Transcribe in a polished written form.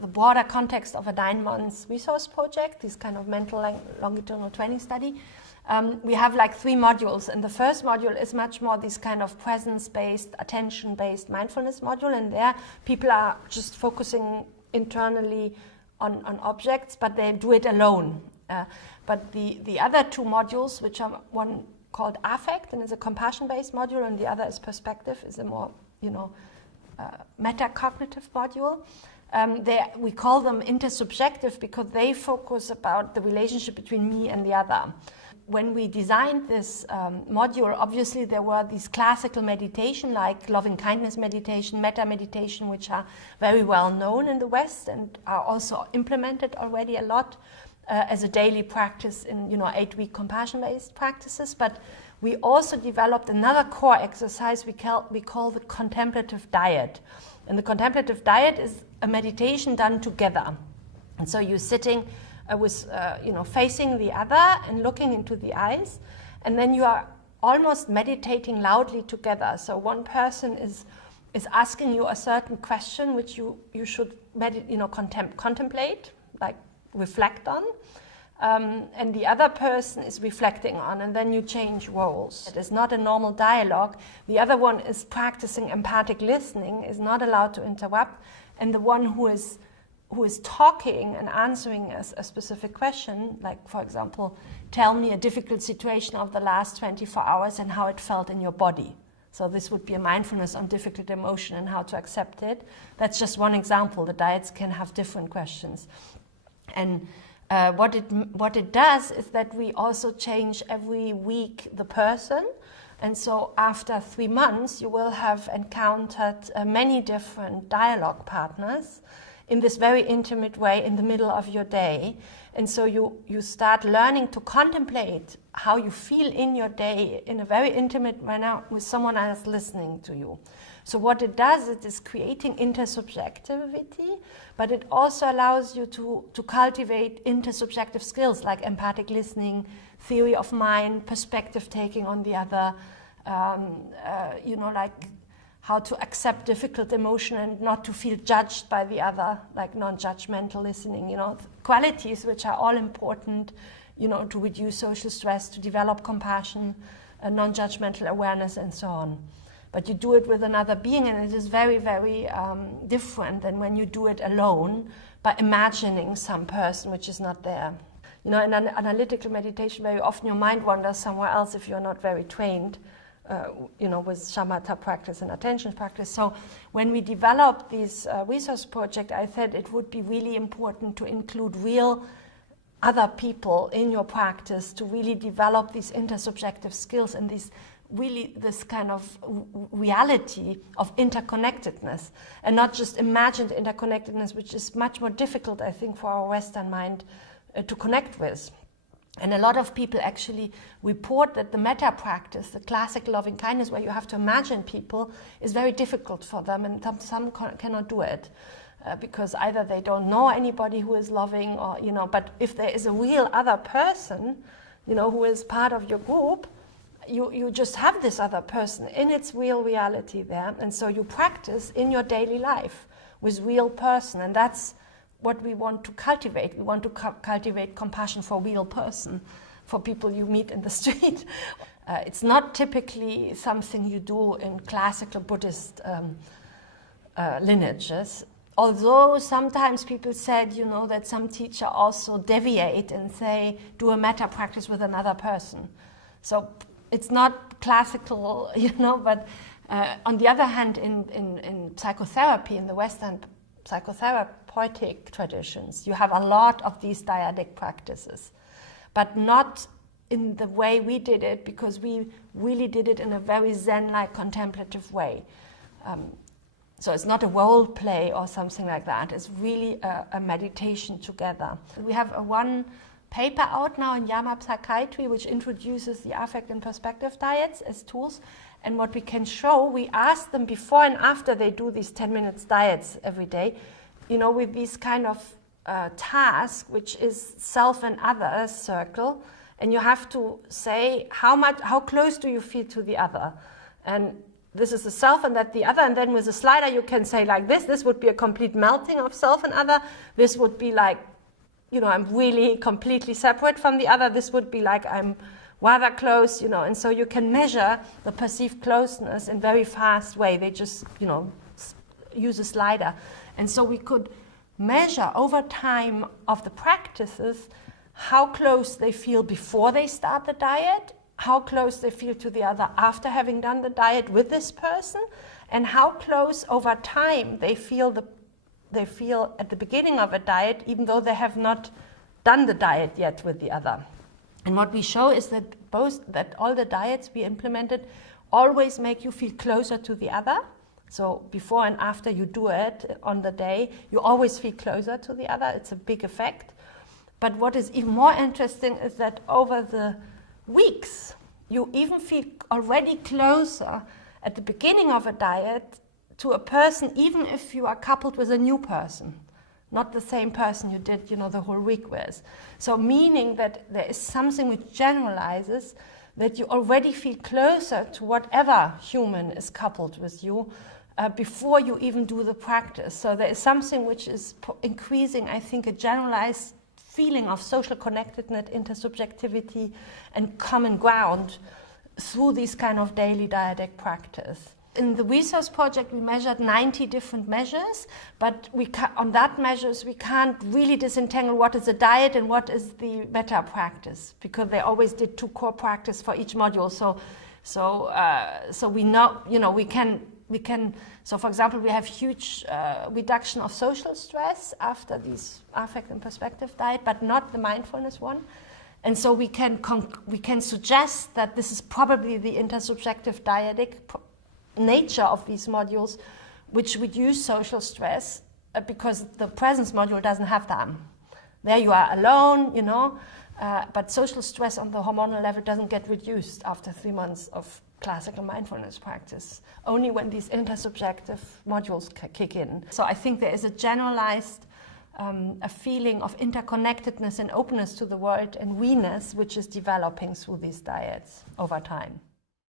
the broader context of a 9 months resource project, this kind of mental longitudinal training study, we have like 3 modules. And the first module is much more this kind of presence-based, attention-based mindfulness module. And there people are just focusing internally on objects, but they do it alone. But the other 2 modules, which are one called affect, and is a compassion-based module, and the other is perspective, is a more, metacognitive module. We call them intersubjective because they focus about the relationship between me and the other. When we designed this module, obviously there were these classical meditation like loving kindness meditation, metta meditation, which are very well known in the West and are also implemented already a lot as a daily practice in 8-week compassion-based practices. But we also developed another core exercise we call the Contemplative Dyad. And the Contemplative Dyad is a meditation done together. And so you're sitting facing the other and looking into the eyes, and then you are almost meditating loudly together. So one person is asking you a certain question which you should contemplate, like reflect on, and the other person is reflecting on, and then you change roles. It is not a normal dialogue. The other one is practicing empathic listening, is not allowed to interrupt, and the one who is talking and answering a specific question, like for example, tell me a difficult situation of the last 24 hours and how it felt in your body. So this would be a mindfulness on difficult emotion and how to accept it. That's just one example. The dyads can have different questions. And what it does is that we also change every week the person. And so after 3 months, you will have encountered many different dialogue partners in this very intimate way in the middle of your day. And so you start learning to contemplate how you feel in your day in a very intimate manner with someone else listening to you. So what it does, it is creating intersubjectivity, but it also allows you to cultivate intersubjective skills like empathic listening, theory of mind, perspective taking on the other, like how to accept difficult emotion and not to feel judged by the other, like non-judgmental listening, qualities which are all important, to reduce social stress, to develop compassion, non-judgmental awareness, and so on. But you do it with another being, and it is very, very different than when you do it alone by imagining some person which is not there. In an analytical meditation, very often your mind wanders somewhere else if you're not very trained. With shamatha practice and attention practice. So when we developed this resource project, I said it would be really important to include real other people in your practice to really develop these intersubjective skills and this kind of reality of interconnectedness, and not just imagined interconnectedness, which is much more difficult, I think, for our Western mind to connect with. And a lot of people actually report that the metta practice, the classic loving kindness where you have to imagine people, is very difficult for them, and some cannot do it because either they don't know anybody who is loving, or but if there is a real other person, who is part of your group, you just have this other person in its real reality there, and so you practice in your daily life with real person, and that's what we want to cultivate. We want to cultivate compassion for a real person, for people you meet in the street. It's not typically something you do in classical Buddhist lineages. Although sometimes people said, that some teachers also deviate and say, do a metta practice with another person. So it's not classical, but on the other hand, in psychotherapy, in the Western psychotherapeutic traditions, you have a lot of these dyadic practices, but not in the way we did it, because we really did it in a very Zen-like contemplative way. So it's not a role play or something like that. It's really a meditation together. We have one paper out now in Yama Psychiatry, which introduces the affect and perspective dyads as tools. And what we can show, we ask them before and after they do these 10 minutes dyads every day, with these kind of task, which is self and others circle, and you have to say how close do you feel to the other. And this is the self and that the other, and then with a slider you can say like this would be a complete melting of self and other, this would be like, you know, I'm really completely separate from the other, this would be like I'm rather close, you know, and so you can measure the perceived closeness in very fast way. They just, you know, use a slider. And so we could measure over time of the practices how close they feel before they start the diet, how close they feel to the other after having done the diet with this person, and how close over time they feel at the beginning of a diet, even though they have not done the diet yet with the other. And what we show is that all the diets we implemented always make you feel closer to the other. So before and after you do it on the day, you always feel closer to the other. It's a big effect. But what is even more interesting is that over the weeks, you even feel already closer at the beginning of a diet to a person, even if you are coupled with a new person, not the same person you did, you know, the whole week with. So meaning that there is something which generalizes that you already feel closer to whatever human is coupled with you before you even do the practice. So there is something which is increasing, I think, a generalized feeling of social connectedness, intersubjectivity, and common ground through this kind of daily dyadic practice. In the research project, we measured 90 different measures, but on that measures, we can't really disentangle what is a diet and what is the meta practice, because they always did 2 core practice for each module. So we know, you know, we can. So, for example, we have huge reduction of social stress after these affect and perspective diet, but not the mindfulness one. And so we can suggest that this is probably the intersubjective dyadic nature of these modules, which reduce social stress because the presence module doesn't have them. There you are alone, you know, but social stress on the hormonal level doesn't get reduced after 3 months of classical mindfulness practice, only when these intersubjective modules kick in. So I think there is a generalized a feeling of interconnectedness and openness to the world and we-ness, which is developing through these diets over time.